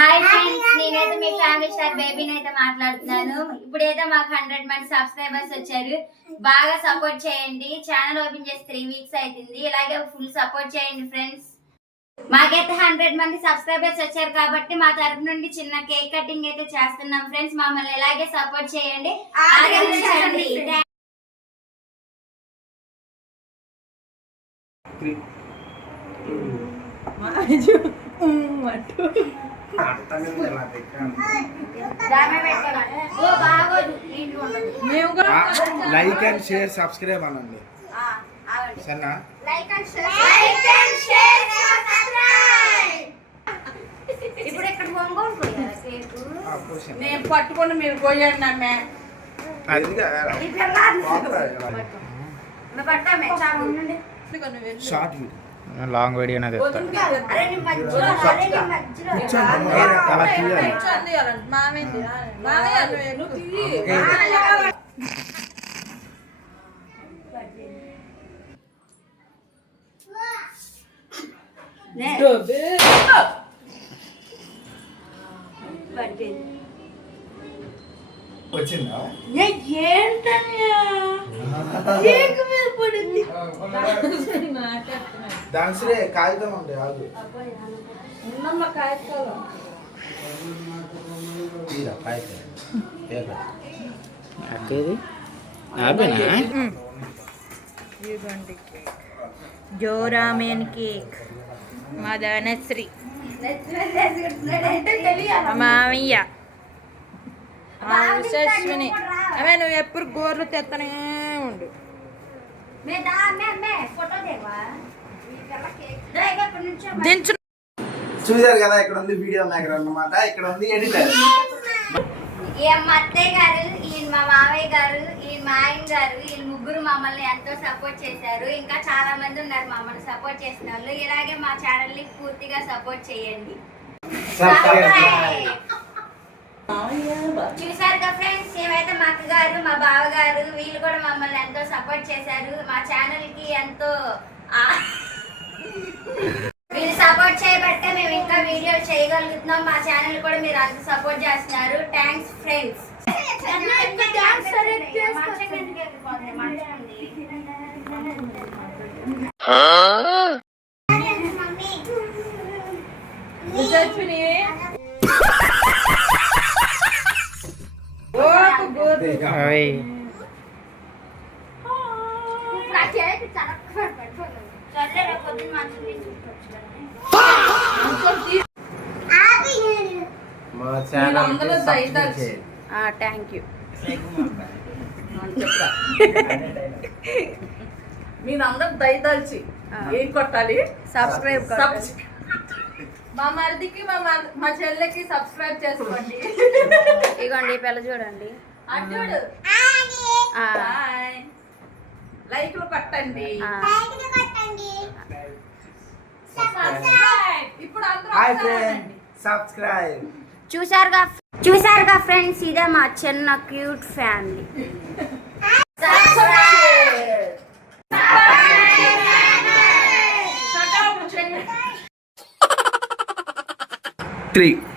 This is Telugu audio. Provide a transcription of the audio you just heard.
హాయ్ ఫ్రెండ్స్, నేనైతే మీ ఫ్యామిలీ స్టార్ బేబీని అయితే మాట్లాడుతున్నాను. ఇప్పుడైతే మాకు 100 మంది సబ్స్క్రైబర్స్ వచ్చారు. బాగా సపోర్ట్ చేయండి. ఛానల్ ఓపెన్ చేసి 3 వీక్స్ అవుతుంది. ఇలాగే ఫుల్ సపోర్ట్ చేయండి ఫ్రెండ్స్. మాకైతే 100 మంది సబ్స్క్రైబర్స్ వచ్చారు కాబట్టి మా తరపు నుండి చిన్న కేక్ కటింగ్ అయితే చేస్తున్నాం ఫ్రెండ్స్. మమ్మల్ని ఇలాగే సపోర్ట్ చేయండి, ఆదరించండి. లైక్ అండ్ షేర్ సబ్స్క్రైబ్ అనండి సరేనా. ఇప్పుడు ఇక్కడ నేను పట్టుకొని మీరు పోయండి అమ్మే. షార్ట్ లాంగ్ వీడియో అనేది వచ్చిందా దానిసరే కాగితం ఉండే ఆగు జోరామేన్ కేక్ మా ధనశ్రీ మామయ్య యశస్విని. అవే నువ్వు ఎప్పుడు గోర్లు తెత్తనే ఉండు. చూసారు కదా, ఇక్కడ ఉంది వీడియో మేకర్ అన్నమాట, ఇక్కడ ఉంది ఎడిటర్. మా అత్తయ్య గారు, ఈయన మా మావయ్య గారు, ఈయన మా ఆయన గారు, వీళ్ళు ముగ్గురు మమ్మల్ని ఎంతో సపోర్ట్ చేశారు. ఇంకా చాలా మంది ఉన్నారు మమ్మల్ని సపోర్ట్ చేసిన వాళ్ళు. ఇలాగే మా ఛానల్ ని పూర్తిగా సపోర్ట్ చేయండి. చూసారు కదా ఫ్రెండ్స్, ఏమైతే మా అక్క గారు, మా బావ గారు, వీళ్ళు కూడా మమ్మల్ని ఎంతో సపోర్ట్ చేశారు. మా ఛానల్ కి ఎంతో వీళ్ళు సపోర్ట్ చేయబట్టే మేము ఇంకా వీడియోలు చేయగలుగుతున్నాం. మా ఛానల్ కూడా మీరు అంత సపోర్ట్ చేస్తున్నారు. Thanks friends. Thank you. మీరందరూ దయదలిచి ఏం కొట్టాలి? సబ్స్క్రైబ్. మా మరిదికి మా చెల్లెకి సబ్స్క్రైబ్ చేసుకోండి. ఇగోండి పిల్ల చూడండి, చూడు, లైక్లు కొట్టండి. ఇప్పుడు సబ్స్క్రైబ్. చూసారుగా ఫ్రెండ్స్, ఇదే మా చిన్న క్యూట్ ఫ్యామిలీ. 3